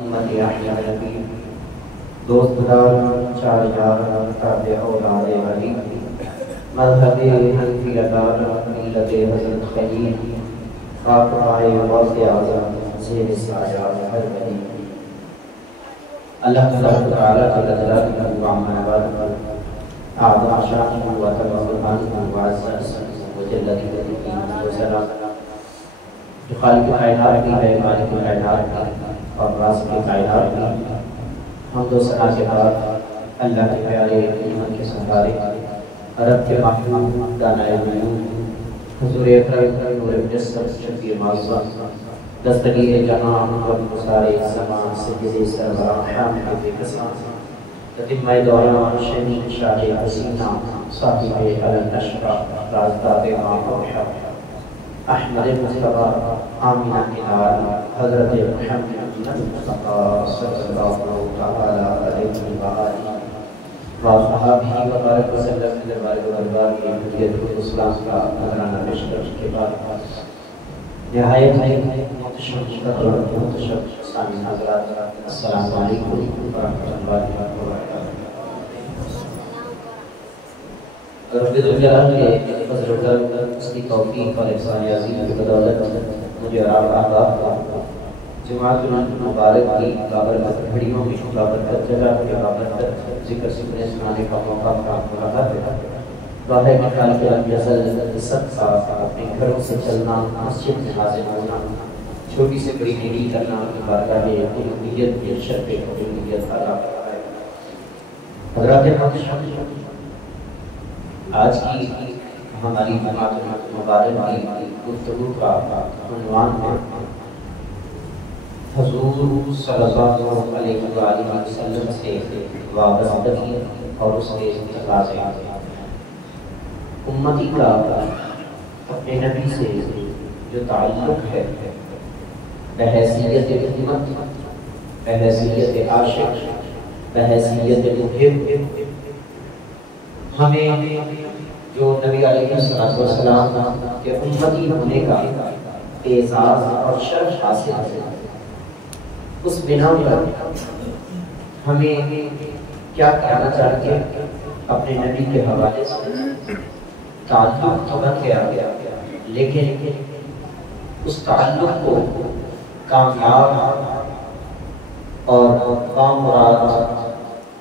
محمد یحییٰ نبی دوست دار چار یار تابع اولاد علی مذہب حنفیہ دار ملت حضرت خلیل خاکائے غوث اعظم زیر سایہ ہر ولی اللہ تعالیٰ کی قدرت و عمل اعظم شان و تبارک و عزت و جلت و سلام جو خالق کائنات کی ہے، مالک کائنات کی اور رازق کائنات کی حمد و ثنا کے بعد اللہ کے پیارے ایمان کے سہارے عرب کے محبوب دانائے غیوب حضور اکرم نور مجسم شفیع معظم دستگیر جہاں و مسارِ زمان سید سربراہ حامد قسم تتمہ دوران شہید شاہ حسینہ صاحب علم نشرہ رازدار امام و حب احمد مصطفیٰ آمینہ کنار حضرت محمد مصطفیٰ صلی اللہ علیہ وآلہ وصحبہ وبارک وسلم کے دربار دربار کی حجت الاسلام کا نذرانہ پیش کرنے کے بعد نہایت محتشم قدر و محتشم سامعین حضرات السلام علیکم ورحمۃ اللہ وبرکاتہ۔ رب الجلال کے فضل و کرم اس کی توفیق اور احسان عظیم کی بدولت مجھے اور آپ جماعت مبارک کی بابرکت گھڑیوں میں بابرکت جگہ کے بابرکت ذکر سننے سنانے کا موقع فراہم ہو رہا ہے۔ واحد کے خالق الجزل سب کا اپنے گھروں سے چلنا، مسجد میں حاضر ہونا، چھوٹی سے بڑی نیکی کرنا، بارگاہ الوہیت کے شرف الوہیت ادا کرتا ہے۔ حضرات محترم، آج کی ہماری جماعت مبارک کی گفتگو کا عنوان ہے حضور صلی اللہ علیہ وآلہ وسلم سے وابستگی اور اس کے تقاضے۔ امتی کا اپنے نبی سے جو تعلق ہے بحیثیت خدمت، بحیثیت عاشق، بحیثیت محب، ہمیں جو نبی علیہ السلام کے امتی ہونے کا اعزاز اور شرف حاصل ہے، اس بنا پر ہمیں کیا کہنا چاہیے؟ اپنے نبی کے حوالے سے تعلق تو بن گیا، لیکن اس تعلق کو کامیاب اور بامراد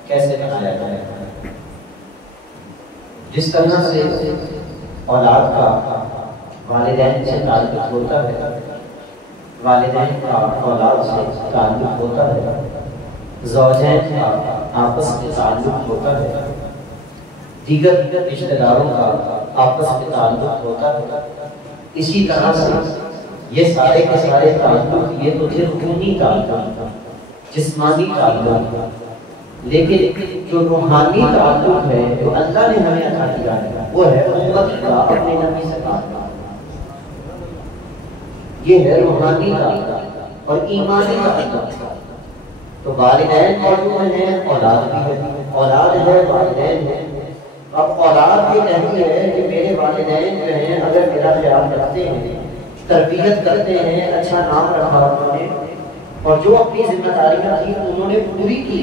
کیسے بنایا جائے؟ جس طرح سے اولاد کا والدین سے تعلق ہوتا ہے، والدین کا اولاد سے تعلق ہوتا ہے، زوجین کا آپس میں تعلق ہوتا ہے، دیگر رشتہ داروں کا آپس میں تعلق ہوتا ہے، اسی طرح سے یہ سارے کے سارے تعلق یہ تو تھے خونی تعلق، جسمانی تعلق، لیکن جو روحانی تعلق ہے جو اللہ نے ہمیں عطا کیا ہے وہ ہے امت کا اپنے نبی سے تعلق۔ یہ ہے روحانی تعلق اور ایمانی تعلق۔ تو والدین موجود ہیں، اولاد بھی ہے، اولاد ہے، والدین ہے۔ اب اولاد یہ کہتی ہے کہ میرے والدین جو ہیں اگر میرا خیال رکھتے ہیں، تربیت کرتے ہیں، اچھا نام رکھا انہوں نے، اور جو اپنی ذمہ داریاں تھیں انہوں نے پوری کی،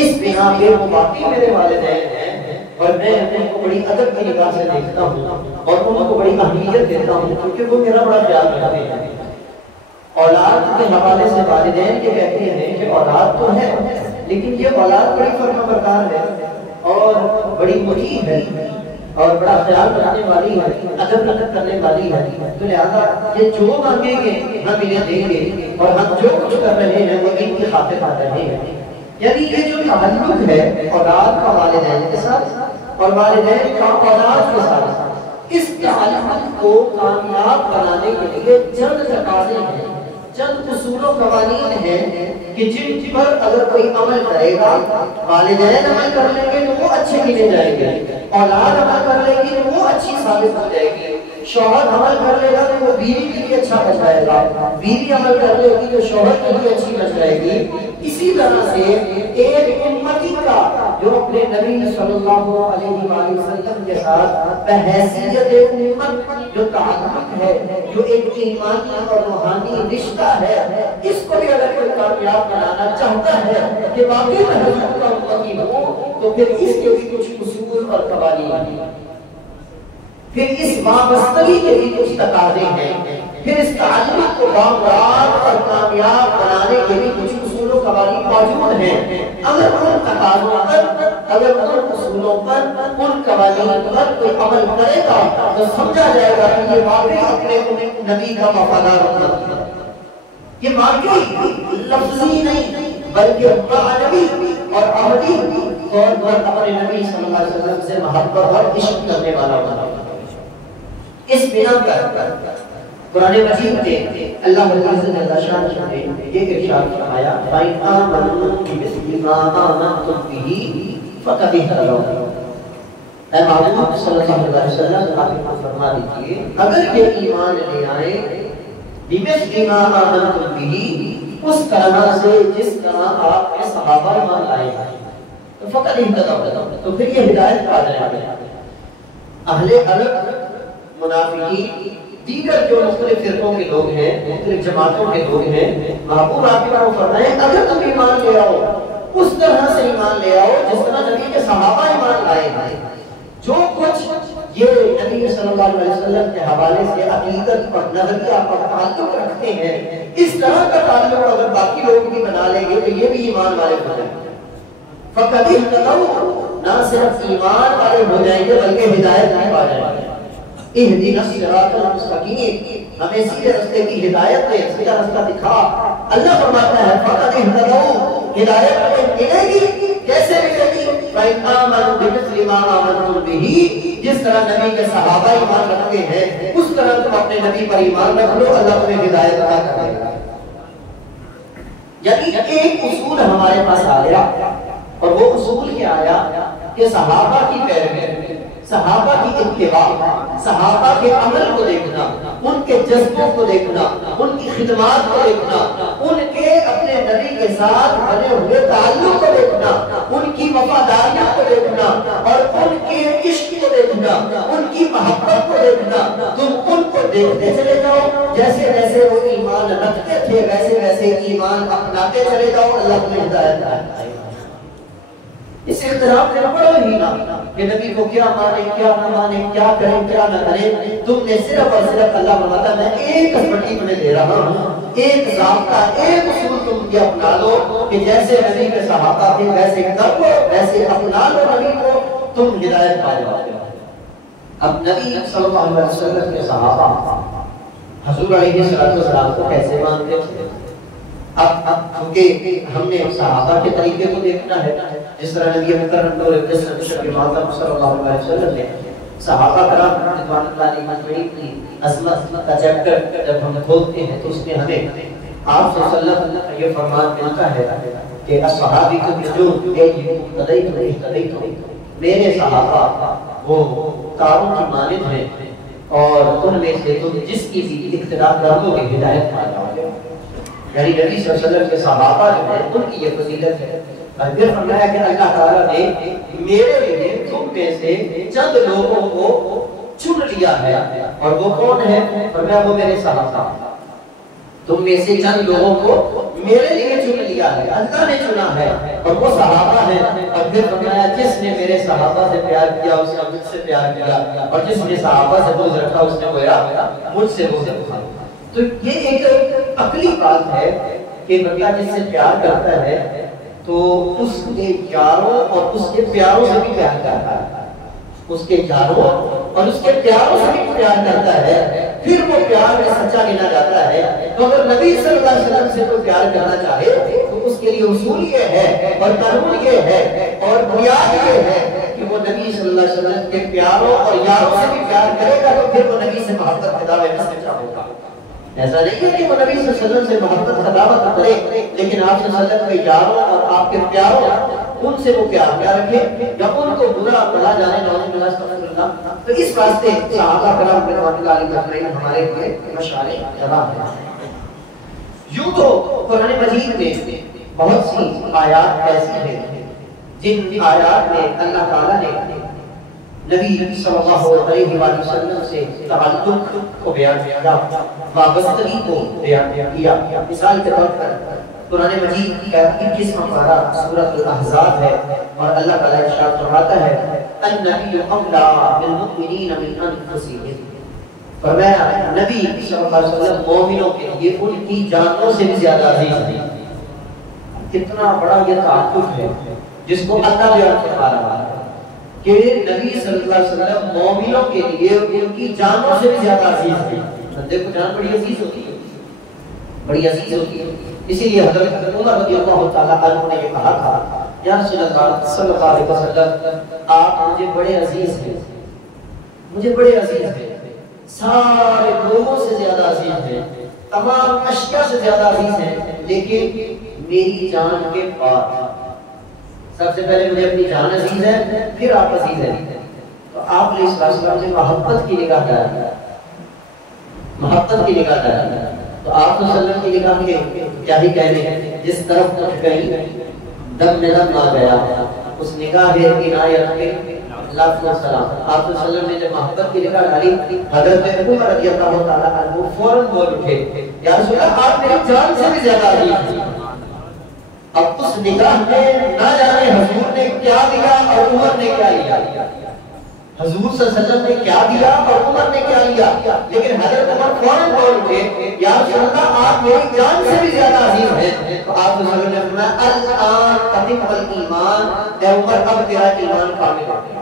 اس بنا پہ وہ باقی میرے والدین ہیں اور میں ان کو بڑی ادب کی نگاہ سے دیکھتا ہوں اور ان کو بڑی اہمیت دیتا ہوں کیونکہ وہ میرا بڑا خیال رکھتے ہیں۔ اولاد کے حوالے سے والدین یہ کہتے ہیں کہ اولاد تو ہے لیکن یہ اولاد بڑی فرما بردار ہے اور بڑی مطیع ہے اور بڑا خیال رکھنے والی ہے، ادب رکھت کرنے والی ہے، تو لہذا یہ جو مانگیں گے ہم انہیں دیں گے اور ہم جو کچھ کر رہے ہیں وہ ان کی خاطر کر رہے ہیں۔ یعنی یہ جو تعلق ہے اولاد کا والدین کے ساتھ اور والدین کا اولاد کے ساتھ، اس تعلق کو کامیاب بنانے کے لیے چند تقاضے ہیں، چند اصول و قوانین ہیں کہ جن پر اگر کوئی عمل کرے گا، والدین عمل کر لیں گے تو وہ اچھے گنے جائیں گے، اولاد عمل کر لے گی تو وہ اچھی ثابت ہو جائے گی، شوہر عمل کر لے گا تو وہ بیوی کے لیے اچھا بن جائے گا، بیوی عمل کر لے گی تو شوہر کے لیے اچھی بن جائے گی۔ اسی طرح سے ایک امتی کا جو اپنے نبی صلی اللہ علیہ وآلہ وسلم کے ساتھ بحیثیت امت جو تعلق ہے، جو ایک ایمانی اور روحانی رشتہ ہے، اس کو بھی اگر کوئی کامیاب بنانا چاہتا ہے کہ واقعی میں حضور کا امتی ہو، تو پھر اس کے بھی کچھ اصول اور قوانین ہیں، پھر اس وابستگی کے بھی کچھ تقاضے ہیں، پھر اس تعلق کو باوقار اور کامیاب بنانے کے بھی کچھ اصول و قوانین موجود ہیں۔ اگر ان تقاضوں پر، اگر ان اصولوں پر، ان قوانین پر کوئی عمل کرے گا تو سمجھا جائے گا کہ یہ واقعی اپنے نبی کا وفادار امت ہے۔ یہ واقعی لفظی نہیں بلکہ معنوی اور عملی طور پر اپنے نبی صلی اللہ علیہ وسلم سے محبت اور عشق کرنے والا ہوگا۔ اس بنا پر قرآن مجید میں اللہ عز و جل نے یہ ارشاد فرمایا فَإِنْ آمَنُوا بِمِثْلِ مَا آمَنْتُمْ بِهِ فَقَدِ اهْتَدَوْا۔ اے محبوب صلی اللہ علیہ وسلم آپ کو فرما دیجئے اگر یہ ایمان لے آئے بِمِثْلِ مَا آمَنْتُمْ بِهِ، اس طرح سے جس طرح آپ کے صحابہ ایمان لائے ہیں، تو فَقَدِ اهْتَدَوْا، تو پھر یہ ہدایت پا جائیں گے۔ اہل الگ منافقین دیگر جو مختلف فرقوں کے لوگ ہیں، مختلف جماعتوں کے لوگ ہیں، محبوب آپ کو فرمائے اگر تم ایمان لے آؤ اس طرح سے ایمان لے آؤ جس طرح نبی کے صحابہ ایمان لائے ہیں، جو کچھ یہ نبی صلی اللہ علیہ وسلم کے حوالے سے عقیدت اور نظریہ پر تعلق رکھتے ہیں، اس طرح کا تعلق اگر باقی لوگ بھی بنا لیں گے تو یہ بھی ایمان والے ہو جائیں گے۔ فَقَدِ اهْتَدَوْا، نہ صرف ایمان والے ہو جائیں گے بلکہ ہدایت بھی پا جائیں گے۔ اہدنا الصراط المستقیم، ہمیں سیدھے راستے کی ہدایت دے، سیدھا راستہ دکھا۔ اللہ فرماتا ہے فقط اہتدوا، ہدایت ہمیں ملے گی، کیسے ملے گی؟ فَإِنْ آمَنُوا بِمِثْلِ مَا آمَنْتُمْ بِهِ، جس طرح نبی کے صحابہ ایمان رکھتے ہیں اس طرح تم اپنے نبی پر ایمان رکھ لو، اللہ تمہیں ہدایت عطا کرے گا۔ یعنی ایک اصول ہمارے پاس آیا، اور وہ اصول کیا آیا کہ صحابہ کی پیروی، صحابہ کی اتباع، صحابہ کے عمل کو دیکھنا، ان کے جذبوں کو دیکھنا، ان کی خدمات کو دیکھنا، ان کے اپنے نبی کے ساتھ بنے ہوئے تعلق کو دیکھنا، ان کی وفاداریوں کو دیکھنا اور ان کے عشق کو دیکھنا، ان کی محبت کو دیکھنا۔ تم ان کو دیکھتے چلے جاؤ، جیسے جیسے وہ ایمان رکھتے تھے ویسے ویسے ایمان اپناتے چلے جاؤ، اللہ تمہیں ہدایت دے۔ اس اختلاف میں پڑھو ہی نہ کہ نبی کو کیا مانے کیا نہ مانے، کیا کریں کیا نہ کریں، تم نے صرف اور صرف اللہ فرماتا میں ایک اسپٹی تمہیں دے رہا ہوں، ایک ضابطہ، ایک اصول تم یہ اپنا لو کہ جیسے نبی کے صحابہ تھے ویسے کرو، ویسے اپنا لو نبی کو، تم ہدایت پا جاؤ۔ اب نبی صلی اللہ علیہ وسلم کے صحابہ حضور علیہ السلام کو کیسے مانتے تھے؟ اب کیونکہ ہم نے صحابہ کے طریقے کو دیکھنا ہے، جس طرح نبی مکرم نور قسم شفیع معظم صلی اللہ علیہ وسلم نے صحابہ کرام رضوان اللہ علیہم اجمعین کی عظمت کا چیپٹر جب ہم کھولتے ہیں تو اس میں ہمیں آپ صلی اللہ علیہ وسلم کا یہ فرمان ملتا ہے کہ اصحابی النجوم اہتدیتم، میرے صحابہ وہ تاروں کی مانند ہیں اور ان میں سے تم جس کی بھی اقتداء کرو گے ہدایت پا جاؤ گے۔ یعنی نبی صلی اللہ علیہ وسلم کے صحابہ جو ہیں ان کی یہ فضیلت ہے۔ اور پھر فرمایا کہ اللہ تعالیٰ نے میرے لیے تم میں سے چند لوگوں کو چن لیا ہے، اور وہ کون ہے؟ فرمایا وہ میرے صحابہ، تم میں سے چند لوگوں کو میرے لیے چن لیا ہے، اللہ نے چنا ہے اور وہ صحابہ ہیں۔ اور پھر فرمایا جس نے میرے صحابہ سے پیار کیا اس نے مجھ سے پیار کیا، اور جس نے صحابہ سے بغض رکھا اس نے گویا مجھ سے بغض رکھا۔ تو یہ ایک عقلی بات ہے کہ بندہ جس سے پیار کرتا ہے تو اس کے یاروں اور اس کے پیاروں سے بھی پیار کرتا ہے، اس کے یاروں اور اس کے پیاروں سے بھی پیار کرتا ہے، پھر وہ پیار میں سچا گنا جاتا ہے۔ تو اگر نبی صلی اللہ علیہ وسلم سے کوئی پیار کرنا چاہے تو اس کے لیے اصول یہ ہے اور قانون یہ ہے اور بنیاد یہ ہے کہ وہ نبی صلی اللہ علیہ وسلم کے پیاروں اور یاروں سے بھی پیار کرے گا، تو پھر وہ نبی سے محبت خدا میں سچا ہوگا۔ ایسا نہیں ہے کہ وہ نبی صلی اللہ علیہ وسلم سے محبت خداوت کرے لیکن آپ صلی اللہ علیہ وسلم کے یاروں اور آپ کے پیاروں ان سے وہ پیار کیا رکھے یا ان کو برا بلا جانے نعوذ باللہ استغفر اللہ۔ تو اس واسطے صحابہ کرام رضوان اللہ علیہم اجمعین ہمارے لیے مشعل جواب ہے۔ یوں تو قرآن مجید میں بہت سی آیات ایسی ہیں جن آیات میں اللہ تعالیٰ نے نبی صلی اللہ علیہ وسلم سے تعلق کو بیان کیا، وابستگی کو بیان کیا، مثال کے طور پر قرآن مجید کا 21واں پارہ سورۃ الاحزاب ہے اور اللہ تعالیٰ ارشاد فرماتا ہے النبی اولی بالمؤمنین من انفسہم، فرمایا نبی صلی اللہ علیہ وسلم مومنوں کے لیے ان کی جانوں سے بھی زیادہ عزیز ہیں۔ کتنا بڑا یہ تعلق ہے جس کو اللہ بیان فرما رہا ہے کہ نبی صلی اللہ علیہ وسلم مومنوں کے لیے ان کی جانوں سے بھی زیادہ عزیز ہیں۔ بندے کو جان بڑی عزیز ہوتی ہے، بڑی عزیز ہوتی ہے، اسی لیے حضرت عمر رضی اللہ تعالیٰ عنہ نے یہ کہا تھا یا رسول اللہ صلی اللہ علیہ وسلم آپ مجھے بڑے عزیز ہیں، مجھے بڑے عزیز ہیں، سارے لوگوں سے زیادہ عزیز ہیں، تمام اشیاء سے زیادہ عزیز ہیں، لیکن میری جان کے بعد سب سے پہلے مجھے اپنی جان عزیز ہے، پھر آپ عزیز ہیں۔ تو آپ علیہ السلام نے محبت کی نگاہ ڈالی، محبت کی نگاہ ڈالی، تو آپ صلی اللہ علیہ وسلم کی نگاہ کے کیا ہی کہنے ہیں، جس طرف اٹھ گئی دم میں دم آ گیا، اس نگاہ عنایت کے لاکھ سلام۔ آپ صلی اللہ علیہ وسلم نے جب محبت کی نگاہ ڈالی، حضرت عمر رضی اللہ تعالیٰ عنہ فوراً بول اٹھے یا رسول اللہ آپ میری جان سے بھی زیادہ عزیز ہیں۔ اب اس نگاہ میں نہ جانے حضور نے کیا دیا اور عمر نے کیا لیا، حضور صلی اللہ علیہ وسلم نے کیا دیا اور عمر نے کیا لیا، لیکن حضرت عمر فوراً بول اٹھے یا رسول اللہ آپ میری جان سے بھی زیادہ عزیز ہیں۔ تو آپ صلی اللہ علیہ وسلم نے فرمایا الآن تتم الایمان، اے عمر اب تیرا ایمان کامل ہو گیا۔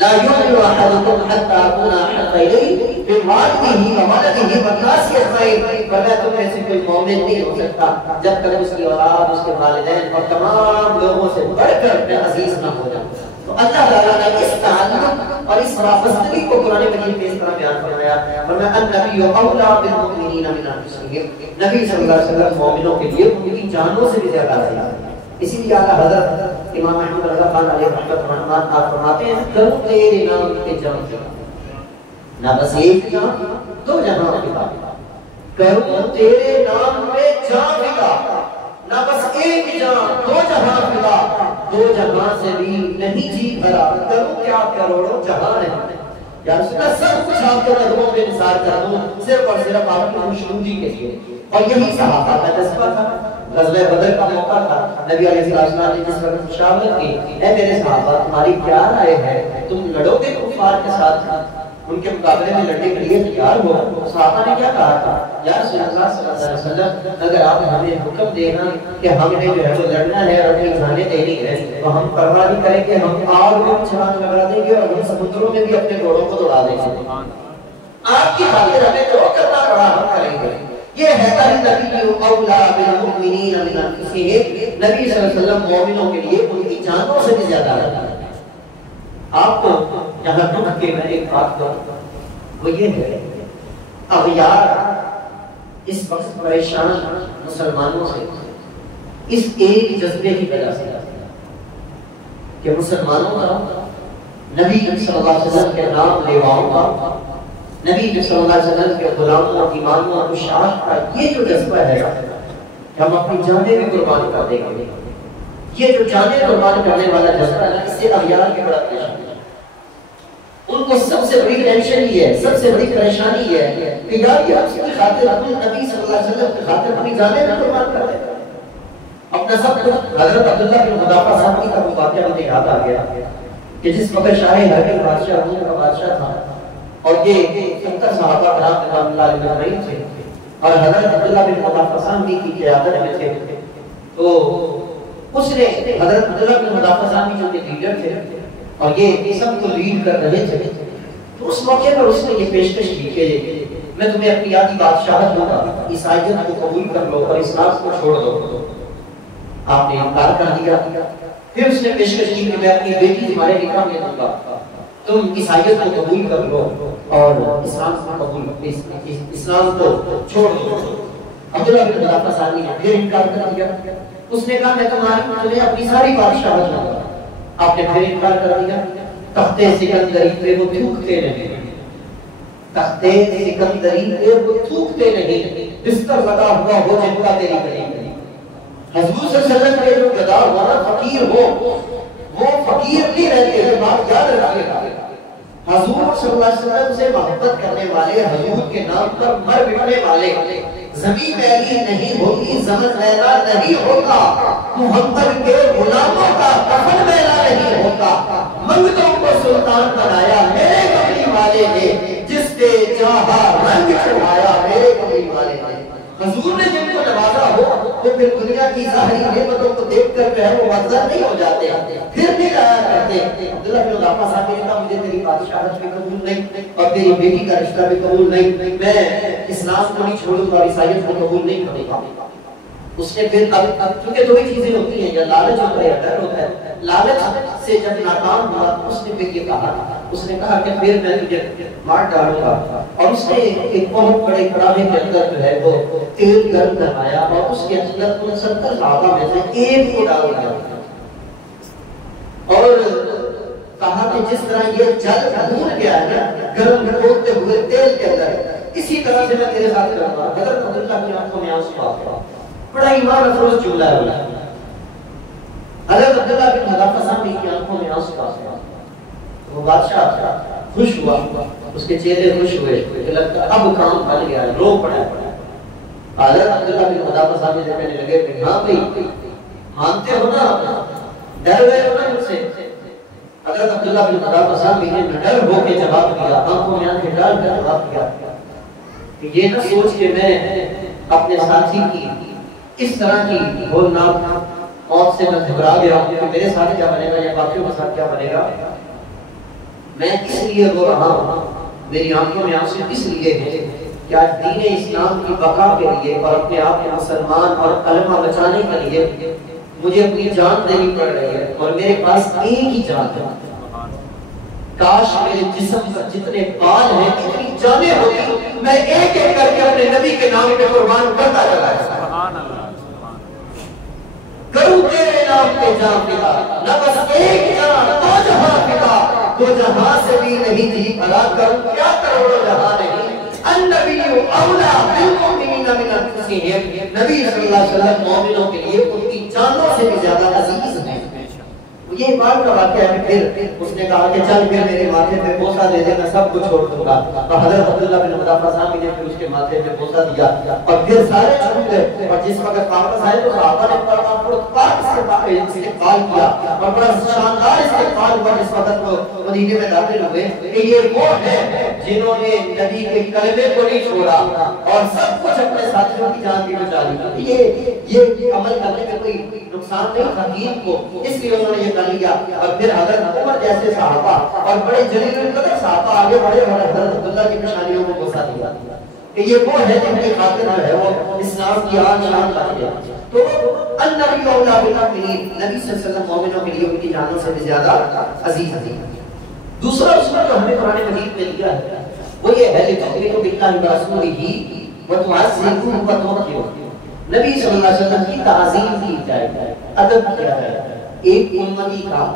لا يؤمن احدكم حتى اكون احب اليه من والده وولده والناس اجمعين، فرمایا تم میں سے کوئی مومن نہیں ہو سکتا جب تک اس کی اولاد، اس کے والدین اور تمام لوگوں سے بڑھ کر میں عزیز نہ ہو جاؤں۔ تو اللہ تعالیٰ نے اس تعلق اور اس وابستگی کو قرآن مجید میں اس طرح بیان فرمایا، فرمایا النبی اولی بالمؤمنین من انفسہم، نبی صلی اللہ علیہ وسلم مومنوں کے لیے ان کی جانوں سے بھی زیادہ عزیز ہے۔ اسی لیے اعلیٰ حضرت امام احمد رضا خان علیہ رحمۃ آپ فرماتے ہیں کروں تیرے نام کے جام نہ بس ایک جام دو جہاں فدا، کروں تیرے نام میں جام فدا، نہ بس ایک جام دو جہاں فدا، دو جہاں سے بھی نہیں جی بھرا، کروں کیا کروڑوں جہان ہے، یا رسول اللہ سب کچھ آپ کے قدموں میں نثار کر دوں صرف اور صرف آپ کی خوشنودی کے لیے۔ اور یہی صحابہ کا جذبہ تھا۔ غزوہ بدر کا موقع تھا، نبی علیہ السلام نے جس وقت مشاورت کی اے میرے صحابہ تمہاری کیا رائے ہے، تم لڑو گے کفار کے ساتھ، ان کے مقابلے میں لڑنے کے لیے تیار ہو؟ صحابہ نے کیا کہا تھا یا رسول اللہ صلی اللہ علیہ وسلم اگر آپ ہمیں حکم دینا کہ ہم نے جو ہے وہ لڑنا ہے اور اپنی جانیں دینی ہے تو ہم پرواہ نہیں کریں گے، ہم آگ میں چھلانگ لگا دیں گے اور ہم سمندروں میں بھی اپنے گھوڑوں کو دوڑا دیں گے، آپ کی خاطر ہمیں جو کرنا پڑا ہم کریں گے۔ یہ ہے النبی اولی بالمؤمنین من انفسہم، نبی صلی اللہ علیہ وسلم مومنوں کے لیے ان کی جانوں سے بھی زیادہ ہے۔ آپ کو یہاں رک کے میں ایک بات کروں، وہ یہ ہے اب یار اس وقت پریشان مسلمانوں سے اس ایک جذبے کی وجہ سے کہ مسلمانوں کا نبی صلی اللہ علیہ وسلم کے نام لیواؤں کا، نبی صلی اللہ علیہ وسلم کے غلاموں اور ایمانوں اور اشاعت کا یہ جو جذبہ ہے کہ ہم اپنی جانیں بھی قربان کر دیں گے، یہ جو جانیں قربان کرنے والا جذبہ ہے اس سے اغیار کے بڑا پریشان ہے۔ ان کو سب سے بڑی ٹینشن یہ ہے، سب سے بڑی پریشانی یہ ہے کہ یار یہ اس کی خاطر اپنے نبی صلی اللہ علیہ وسلم کی خاطر اپنی جانیں بھی قربان کر دیں، اپنا سب کچھ۔ حضرت عبداللہ بن حذافہ صاحب کی طرف واقعہ مجھے یاد آ گیا کہ جس وقت شاہ حرم بادشاہ روم کا بادشاہ تھا اور یہ 70 صحابہ کرام رضوان اللہ علیہ اجمعین تھے اور حضرت عبداللہ بن حذافہ صاحب کی قیادت میں تھے، تو اس نے حضرت عبداللہ بن حذافہ صاحب جو کہ لیڈر تھے اور یہ سب کو لیڈ کر رہے تھے، تو اس موقع پر اس نے یہ پیشکش کی کہ میں تمہیں اپنی آدھی بادشاہت دوں گا، عیسائیت کو قبول کر لو اور اسلام کو چھوڑ دو۔ آپ نے انکار کر دیا۔ پھر اس نے پیشکش کی کہ میں اپنی بیٹی تمہارے نکاح میں دوں گا، تم عیسائیت کو قبول کر لو اور اسلام کو چھوڑ دو۔ عبداللہ بن حذافہ صاحب نے پھر انکار کر دیا۔ اس نے کہا میں تمہیں اپنی ساری بادشاہت دوں گا۔ آپ نے پھر انکار کر دیا۔ تختے سکندری پہ وہ تھوکتے نہیں، تختے سکندری پہ وہ تھوکتے نہیں، بستر لگا ہوا ہو جن کا تیری گلی۔ حضور صلی اللہ علیہ وسلم کے جو گدا ہوا فقیر ہو وہ فقیر نہیں رہتے ہیں، بات یاد رکھیے گا۔ حضور صلی اللہ علیہ وسلم سے محبت کرنے والے، حضور کے نام پر مر مٹنے والے، زمین میلی نہیں ہوتی، زمن میلا نہیں ہوتا، محمد کے غلاموں کا کفن میلا نہیں ہوتا، منگتوں کو سلطان بنایا میرے کملی والے نے، جس پہ چاہا رنگ چڑھایا میرے کملی والے نے۔ حضور نے جن کو نوازا ہو وہ پھر دنیا کی ظاہری نعمتوں کو دیکھ کر جو ہے وہ مزہ نہیں ہو جاتے، پھر بھی کہا کرتے عبداللہ بن حذافہ صاحب نے کہا مجھے تیری بادشاہت بھی قبول نہیں اور تیری بیٹی کا رشتہ بھی قبول نہیں، میں اسلام کو نہیں چھوڑوں گا، عیسائیت کو قبول نہیں کروں گا۔ اس نے پھر اب چونکہ دو ہی چیزیں ہوتی ہیں، یا لالچ ہوتا ہے یا ڈر ہوتا ہے، لالچ سے جب ناکام ہوا اس نے پھر یہ کہا، اس نے کہا کہ پھر میں تجھے مار ڈالوں گا، اور اس نے ایک بہت بڑے کڑاہے کے اندر جو ہے وہ تیل گرم کروایا اور اس کے اندر 69 صحابہ میں سے ایک کو ڈال دیا اور کہا کہ جس طرح یہ جل بھون گیا ہے نا گرم ہوتے ہوئے تیل کے اندر، اسی طرح سے میں تیرے ساتھ کروں گا۔ حضرت عبداللہ کی آنکھوں میں آنسو آ گیا، بڑا ایمان افروز جملہ ہے۔ حضرت عبداللہ بن حذافہ صاحب کی آنکھوں میں آنسو آ گیا، وہ بادشاہ خوش ہوا، اس کے چہرے خوش ہوئے کہ لگتا اب کام بن گیا ہے، رو پڑا۔ حضرت عبداللہ بن حذافہ صاحب نے کہنے لگے کہ ہاں بھائی مانتے ہو نا، ڈر گئے ہو نا مجھ سے؟ حضرت عبداللہ بن حذافہ صاحب نے ڈر ہو کے جواب دیا، آنکھوں میں آنکھیں ڈال کر جواب دیا کہ یہ نہ سوچ کے میں اپنے ساتھی کی اس طرح کی ہولناک موت سے میں گھبرا گیا ہوں کہ میرے ساتھ کیا بنے گا یا باقیوں کے ساتھ کیا بنے گا، میں اس لیے رو رہا ہوں، میری آنکھوں میں آنسو اس لیے ہے کہ آج دین اسلام کی بقا کے لیے اور اپنے آپ کو مسلمان اور کلمہ بچانے کے لیے مجھے اپنی جان دینی پڑ رہی ہے، اور میرے پاس ایک ہی جان ہے۔ کاش میرے جسم پر جتنے بال ہیں اتنی جانیں ہوتی، میں ایک ایک کر کے اپنے نبی کے نام پہ قربان کرتا چلا جاتا، کروں تیرے نام پہ جان فدا، نہ بس ایک جان دو جہاں فدا، دو جہاں سے بھی نہیں تھی بھلا کروں کیا کروڑوں جہاں نہیں، النبی اولا بالمؤمنین من انفسہم، نبی صلی اللہ علیہ وسلم مومنوں کے لیے ان کی جانوں سے بھی زیادہ عزیز ہیں۔ یہ بات کا واقعہ ہے، پھر اس نے کہا کہ چل پھر میرے ماتھے پہ بوسہ دے دے، میں سب کچھ چھوڑ دوں گا۔ تو حضرت عبداللہ بن حذافہ صاحب نے پھر اس کے ماتھے پہ بوسہ دیا اور پھر سارے چھوٹ گئے، اور جس وقت واپس آئے تو صحابہ نے بڑا پاک استقبال کیا اور بڑا شاندار استقبال ہوا جس وقت وہ مدینے میں داخل ہوئے کہ یہ وہ ہے جنہوں نے نبی کے کلمے کو نہیں چھوڑا اور سب کچھ اپنے ساتھیوں کی جان بھی بچا لی۔ یہ عمل کرنے میں کوئی نقصان نہیں تھا دین کو، اس لیے انہوں نے یہ کر لیا۔ اور پھر حضرت عمر جیسے صحابہ اور بڑے جلیل القدر صحابہ آگے بڑھے اور حضرت عبداللہ کی نشانیوں کو بوسہ دیا کہ یہ وہ ہے جن کی خاطر جو ہے وہ اسلام کی آن شان بن گیا۔ تو النبی اولا بالمؤمنین، نبی صلی اللہ علیہ وسلم مومنوں کے لیے ان کی جانوں سے بھی زیادہ عزیز ہے۔ دوسرا عصمت جو ہمیں قرآن مجید میں دیا ہے وہ یہ ہے لتؤمنوا باللہ ورسولہ وتعزروہ وتوقروہ، نبی صلی اللہ علیہ وسلم کی تعظیم کی جائے، ادب کیا جائے۔ ایک امتی کا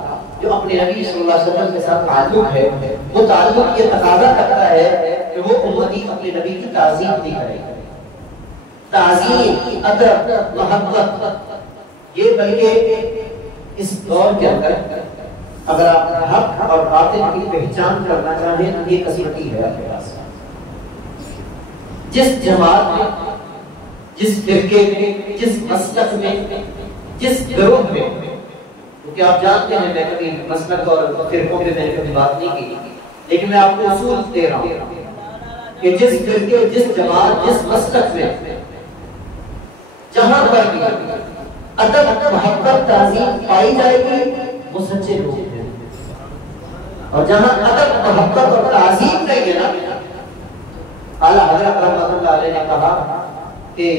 جو اپنے نبی صلی اللہ علیہ وسلم کے ساتھ تعلق ہے وہ تعلق یہ تقاضا کرتا ہے کہ وہ امتی اپنے نبی کی تعظیم بھی کرے، تعظیم، ادب، محبت۔ یہ بلکہ اس دور کے اندر اگر آپ حق اور باطل کی پہچان کرنا چاہیں تو یہ قسمتی ہے آپ کے پاس۔ جس جماعت میں، جس فرقے میں، جس مسلک میں، جس گروہ میں، کیونکہ آپ جانتے ہیں میں کبھی مسلک اور فرقوں پہ میں نے کبھی بات نہیں کی، لیکن میں آپ کو اصول دے رہا ہوں کہ جس فرقے، جس جماعت، جس مسلک میں جہاں پر بھی ادب، محبت، تعظیم پائی جائے گی وہ سچے لوگ ہیں، اور جہاں ادب، محبت اور تعظیم نہیں ہے نا، اعلیٰ حضرت رحمۃ اللہ علیہ نے کہا کہ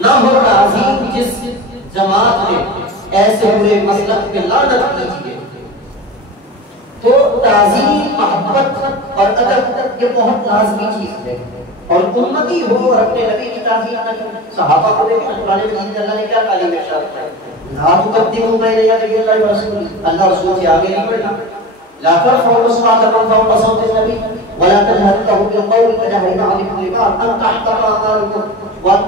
نہ ہو تعظیم جس جماعت میں ایسے برے مسلک پہ لعنت کیجیے۔ تو تعظیم، محبت اور ادب یہ بہت لازمی چیز ہے، اور امتی ہو اور اپنے نبی کی تعظیم نہ کرے۔ صحابہ کو دیکھیں قرآن مجید میں اللہ نے کیا تعلیم ارشاد کی، لا تقدموا بین یدی اللہ ورسولہ، اللہ رسول سے آگے نہیں بڑھنا۔ لا ترفعوا اصواتكم فوق صوت النبي ولا تجهروا له بالقول كجهر بعضكم لبعض ان تحبط اعمالكم وانتم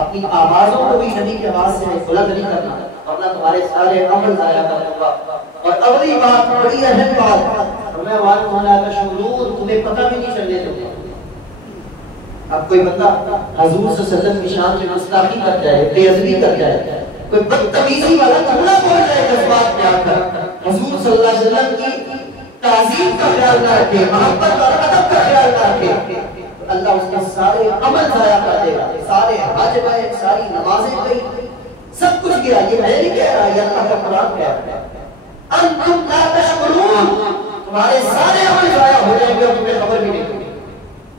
اپنی آوازوں کو بھی نبی کی آواز سے بلند نہیں کرنا، ورنہ تمہارے سارے عمل ضائع کر دوں گا۔ اور اگلی بات بڑی اہم بات، میں والا کا شعور تمہیں پتہ بھی نہیں چلنے دوں گا۔ اب کوئی بندہ حضور صلی اللہ علیہ وسلم کی شان میں گستاخی کر جائے، بے ادبی کر جائے، کوئی بدتمیزی والا جملہ بول جائے جذبات میں آ کر، حضور صلی اللہ علیہ وسلم کی تعظیم کا خیال نہ رکھے، محبت اور ادب کا خیال نہ رکھے، اللہ اس کے سارے عمل ضائع کر دے گا، سارے حج گئے، ساری نمازیں گئی، سب کچھ گیا۔ یہ میں نہیں کہہ رہا، یہ اللہ کا قرآن کہہ رہا ہے، انتم لا تشکرون، تمہارے سارے عمل ضائع ہو جائیں گے اور تمہیں خبر بھی نہیں ہوگی۔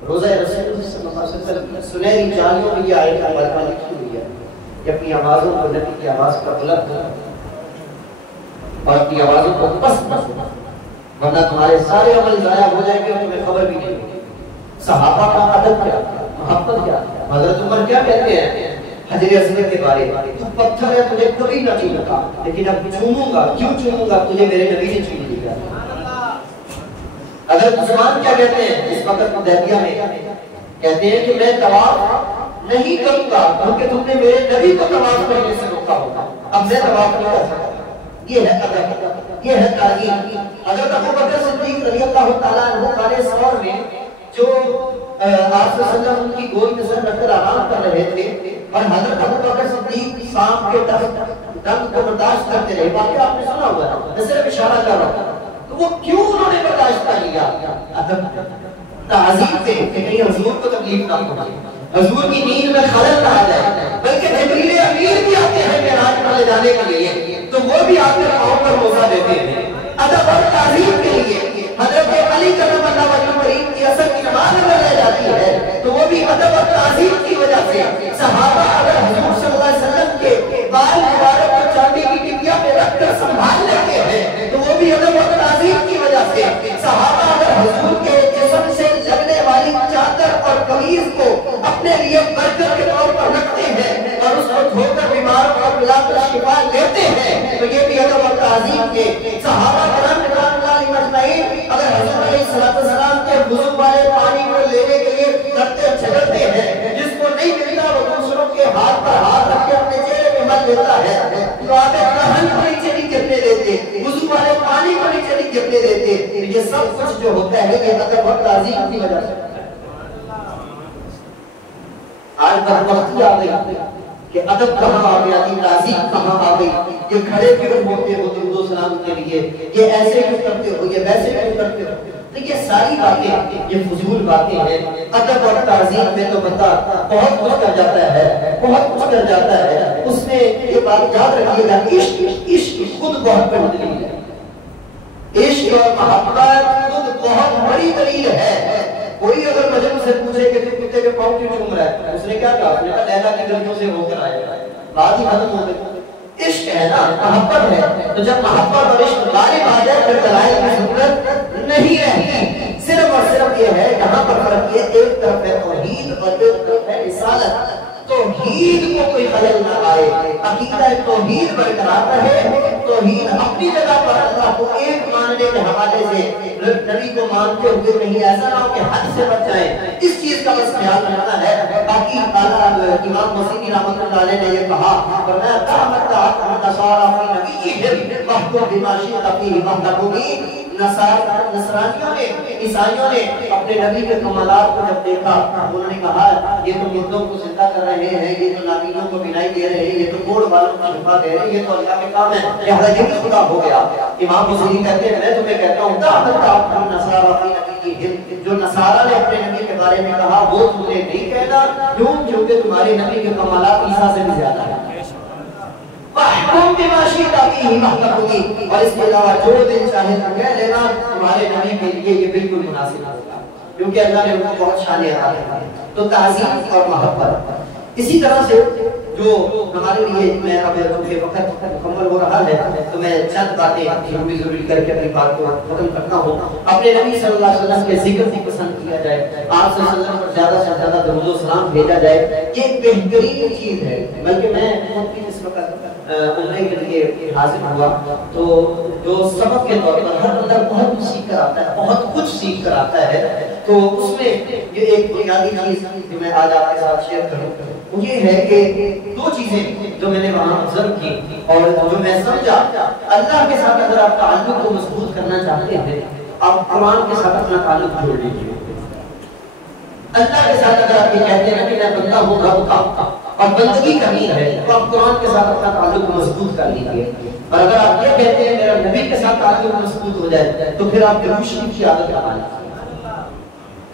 روزہ رسول صلی اللہ علیہ وسلم سنہری جالیوں میں یہ آیت ہمارے پاس لکھی ہوئی ہے کہ اپنی آوازوں کو نبی کی آواز کا بلند اور اپنی آوازوں کو پست ورنہ تمہارے سارے عمل ضائع ہو جائیں گے اور تمہیں خبر بھی نہیں ہوگی۔ صحابہ کا ادب کیا، محبت کیا، حضرت عمر کیا کہتے ہیں حجر اسود کے بارے میں، تو پتھر ہے تجھے کبھی نہ چوموں، لیکن اب چوموں گا، کیوں چوموں گا، تجھے میرے نبی نے چوم لیا۔ حضرت عثمان کیا کہتے ہیں اس وقت حدیبیہ میں، کہتے ہیں کہ میں طواف نہیں کروں گا کیونکہ تم نے میرے نبی کو طواف کرنے سے روکا ہوگا، اب میں طواف نہیں کر سکتا۔ یہ ہے ادب، یہ ہے تعظیم۔ حضرت ابوبکر صدیق رضی اللہ تعالیٰ عنہ والے سور میں جو آپ صلی اللہ علیہ وسلم ان کی گود میں سر رکھ کر آرام کر رہے تھے اور حضرت ابوبکر صدیق شام کے دم کو برداشت کرتے رہے، واقعہ آپ نے سنا ہوا ہے، میں صرف اشارہ کر رہا ہوں۔ تو وہ کیوں انہوں نے برداشت کر لیا؟ ادب تعظیم سے کہ کہیں حضور کو تکلیف نہ پہنچے، حضور کی نیند میں خلل نہ آ جائے، بلکہ جبریل امین بھی آتے ہیں معراج پر لے جانے کے لیے تو وہ بھی آپ کے پاؤں پر روزہ دیتے ہیں ادب اور تعظیم کے لیے۔ حضرت علی کرم اللہ وجہ کریم کی اثر کی نماز اگر لے جاتی ہے تو وہ بھی ادب اور تعظیم کی وجہ سے۔ صحابہ اگر حضور صلی اللہ علیہ وسلم کے بال مبارک کو چاندی کی ٹکیا پہ رکھ کر سنبھال لیتے ہیں تو وہ بھی ادب اور تعظیم کی وجہ سے۔ صحابہ اگر حضور کے جسم سے لگنے والی چادر اور قمیض کو اپنے لیے برکت کے طور پر رکھتے ہیں اور اس کو دھو کر بیماروں کو پلا کر شفا لیتے ہیں تو یہ بھی ادب اور تعظیم کے۔ صحابہ کرام رضوان اللہ علیہم اجمعین اگر حضور علیہ السلام کے وضو والے پانی کو لینے کے لیے لڑتے جھگڑتے ہیں، جس کو نہیں ملتا وہ دوسروں کے ہاتھ پر ہاتھ رکھ کے اپنے چہرے پہ مت دیتا ہے، تو آپ رہن کو نیچے نہیں گرنے دیتے، وضو والے پانی کو نیچے نہیں گرنے دیتے، یہ سب کچھ جو ہوتا ہے یہ ادب اور تعظیم کی وجہ سے۔ آج بدبختی آ گئی کہ ادب کہاں آ گیا، تعظیم کہاں آ گئی، یہ کھڑے کیوں ہوتے ہو درود و سلام کے لیے، یہ ایسے کیوں کرتے ہو، یہ ویسے کیوں کرتے ہو، تو یہ ساری باتیں یہ فضول باتیں ہیں۔ ادب اور تعظیم میں تو بندہ بہت کچھ کر جاتا ہے، بہت کچھ کر جاتا ہے۔ اس میں یہ بات یاد رکھیے گا، عشق خود بہت بڑی دلیل ہے، عشق اور محبت خود بہت بڑی دلیل ہے۔ کوئی اگر مجھے سے پوچھے کہ تو کتے کے پاؤں کیوں چوم رہا ہے، اس نے کیا کہا، اس نے کہا لیلا کی گلیوں سے ہو کر آئے، بات ہی ختم ہو گئی۔ عشق ہے نا، محبت ہے، تو جب محبت اور عشق غالب آ جائے پھر دلائل کی ضرورت نہیں رہتی۔ صرف اور صرف یہ ہے یہاں پر فرق یہ ایک طرف ہے توحید اور ایک طرف ہے رسالت۔ توحید کو کوئی خلل نہ آئے، عقیدہ توحید برقرار رہے، توحید اپنی جگہ پر اللہ کو ایک ماننے کے حوالے سے نبی کو مانتے ہوئے نہیں، ایسا نہ ہو کہ حد سے بچ جائیں، اس چیز کا بس خیال رکھنا ہے۔ باقی امام مسیحی رحمۃ اللہ علیہ نے یہ کہا، فرمایا قامت النصارى فی نبیہم واحکم بما شئت فیہ واحکم۔ نصرانیوں نے، عیسائیوں نے اپنے نبی کے کمالات کو جب دیکھا انہوں نے کہا یہ تو مردوں کو زندہ کر رہے ہیں، یہ تو نابینوں کو بینائی دے رہے ہیں، یہ تو کوڑ والوں کو شفا دے رہے ہیں، یہ تو اللہ کے کام ہے، لہذا یہ بھی خدا ہو گیا۔ امام مسیحی کہتے ہیں میں تمہیں کہتا ہوں جو نصارہ نے اپنے نبی کے بارے میں کہا وہ تمہیں نہیں کہنا، کیوں؟ کیونکہ تمہارے نبی کے کمالات عیسیٰ سے بھی زیادہ ہیں۔ وَاحْكُمْ بِمَا شِئْتَ فِيهِ وَاحْكُمْ، اور اس کے علاوہ جو دل چاہے تو کہہ لینا، تمہارے نبی کے لیے یہ بالکل مناسب ہوگا کیونکہ اللہ نے ان کو بہت شان عطا کی۔ تو تعظیم اور محبت اسی طرح سے جو ہمارے لیے، میں اب چونکہ وقت مکمل ہو رہا ہے تو میں چند باتیں ضروری کر کے اپنی بات کو ختم کرتا ہوں۔ اپنے نبی صلی اللہ علیہ وسلم کے ذکر کی پسند کیا جائے، آپ صلی اللہ علیہ وسلم پر زیادہ سے زیادہ درود و سلام بھیجا جائے، یہ ایک بہترین چیز ہے۔ بلکہ میں اس وقت عمرے کے لیے حاضر ہوا تو جو سبق کے طور پر ہر بندہ بہت کچھ سیکھ کر آتا ہے، بہت کچھ سیکھ کر آتا ہے، تو اس میں یہ ایک بنیادی چیز جو میں آج آپ کے ساتھ شیئر کروں وہ یہ ہے کہ دو چیزیں جو میں نے وہاں آبزرو کی اور جو میں سمجھا، اللہ کے ساتھ اگر آپ تعلق کو مضبوط کرنا چاہتے ہیں آپ قرآن کے ساتھ اپنا تعلق جوڑ لیجیے۔ اللہ کے ساتھ اگر آپ یہ کہتے ہیں کہ میں بندہ ہوں رب کا اور بندگی کرنی ہے تو آپ قرآن کے ساتھ اپنا تعلق مضبوط کر لیجیے۔ اور اگر آپ یہ کہتے ہیں میرا نبی کے ساتھ تعلق مضبوط ہو جائے تو پھر آپ درود شریف کی عادت بنا لیجیے،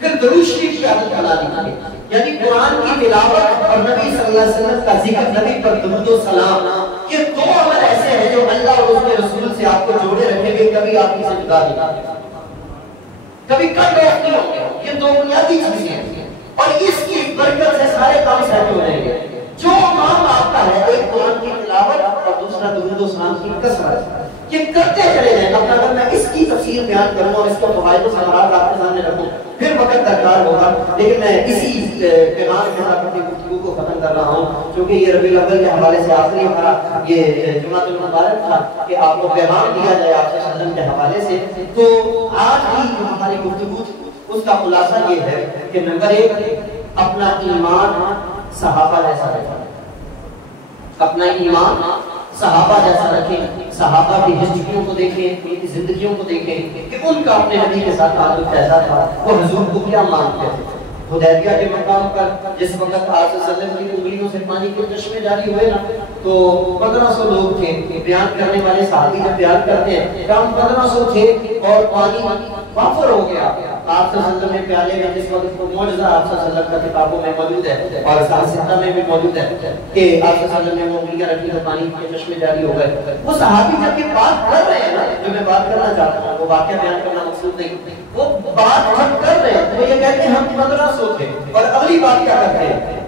پھر درود شریف کی عادت بنا لیجیے، یعنی قرآن کی تلاوت اور نبی صلی اللہ علیہ وسلم کا ذکر، نبی پر درود و سلام، یہ دو عمل ایسے ہیں جو اللہ اور اس کے رسول سے آپ کو جوڑے رکھیں گے، کبھی آپ ان سے جدا نہیں کریں گے، کبھی کٹ آف نہیں ہوں گے۔ یہ دو بنیادی چیزیں ہیں اور اس کی برکت سے سارے کام سیٹ ہو جائیں گے۔ جو کام آپ کا ہے، ایک قرآن کی تلاوت اور دوسرا درود و سلام کی کثرت، یہ کرتے چلے جائیں۔ اب اگر میں اس کی تفصیل بیان کروں اور اس کو فوائد و ثمرات آپ کے سامنے رکھوں پھر وقت درکار ہوگا، لیکن میں اسی پیغام کے ساتھ اپنی گفتگو کو ختم کر رہا ہوں، کیونکہ یہ ربیع الاول کے حوالے سے آخری ہمارا یہ جمعۃ المبارک تھا کہ آپ کو پیغام دیا جائے آپ صلی اللہ علیہ وسلم کے حوالے سے۔ تو آج کی جو ہماری گفتگو اس کا خلاصہ یہ ہے کہ نمبر ایک، اپنا ایمان صحابہ جیسا رکھیں، اپنا ایمان صحابہ جیسا رکھیں، صحابہ کی ہسٹریوں کو دیکھیں، ان کی زندگیوں کو دیکھیں کہ ان کا اپنے نبی کے ساتھ تعلق کیسا تھا، وہ حضور کو کیا مانتے تھے۔ حدیبیہ کے مقام پر جس وقت آپ صلی اللہ علیہ وسلم کی انگلیوں سے پانی کے چشمے جاری ہوئے نا تو 1500 لوگ تھے، بیان کرنے والے صحابی جب بیان کرتے ہیں کہ ہم 1500 تھے اور پانی وافر ہو گیا۔ آپ صلی اللہ علیہ وسلم نے پیالے میں جس وقت معجزہ آپ صلی اللہ علیہ وسلم کا کتابوں میں موجود ہے اور صحیفہ میں بھی موجود ہے کہ آپ صلی اللہ علیہ وسلم نے وہ انگلیاں رکھی تو پانی کے چشمے جاری ہو گئے۔ وہ صحابی جب یہ بات کر رہے ہیں نا، جو میں بات کرنا چاہتا ہوں، وہ واقعہ بیان کرنا مقصود نہیں، وہ بات جب کر رہے ہیں وہ یہ کہتے ہیں ہم 1500 تھے اور اگلی بات کیا کرتے ہیں،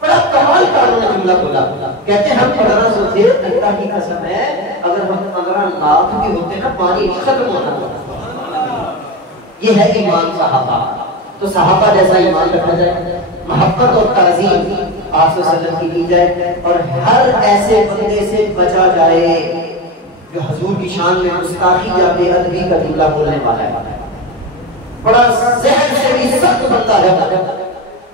بڑا کمال کا انہوں نے جملہ بولا، کہتے ہیں ہم 1500 تھے، اللہ کی قسم ہے اگر ہم 15 لاکھ بھی ہوتے نا پانی ختم ہونا ہوتا۔ یہ ہے ایمان صحابہ۔ تو صحابہ جیسا ایمان رکھا جائے، محبت اور تعظیم آپ صلی اللہ علیہ وسلم کی کی جائے اور ہر ایسے بندے سے بچا جائے جو حضور کی شان میں گستاخی یا بے ادبی کا جملہ بولنے والا ہے، بڑا ذہن سے بھی سخت بندہ ہے،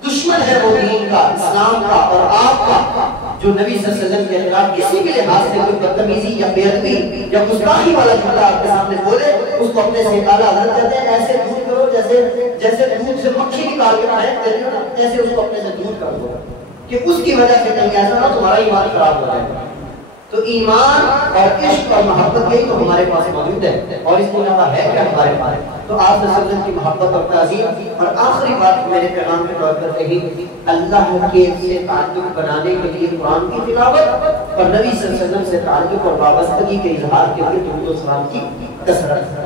دشمن ہے وہ دین کا، اسلام کا اور آپ کا، جو نبی صلی اللہ علیہ وسلم کے خلاف کسی بھی لحاظ سے کوئی بدتمیزی یا بے ادبی یا گستاخی والا جملہ آپ کے سامنے بولے اس کو اپنے سے اعلیٰ حضرت کہتے ہیں ایسے دور کرو جیسے دودھ سے مکھی نکال کے پھینک دیتے ہو نا، ایسے اس کو اپنے سے دور کر دو کہ اس کی وجہ سے کہیں ایسا نہ تمہارا ایمان خراب ہو جائے۔ تو ایمان اور عشق اور محبت یہی تو ہمارے پاس موجود ہے اور اس کے علاوہ ہے کیا ہمارے پاس؟ تو آپ صلی اللہ علیہ وسلم کی محبت اور تعظیم اور آخری بات میرے پیغام کے طور پر کہی، اللہ کے سے تعلق بنانے کے لیے قرآن کی تلاوت اور نبی صلی اللہ علیہ وسلم سے تعلق اور وابستگی کے اظہار کے لیے درود و سلام کی کثرت۔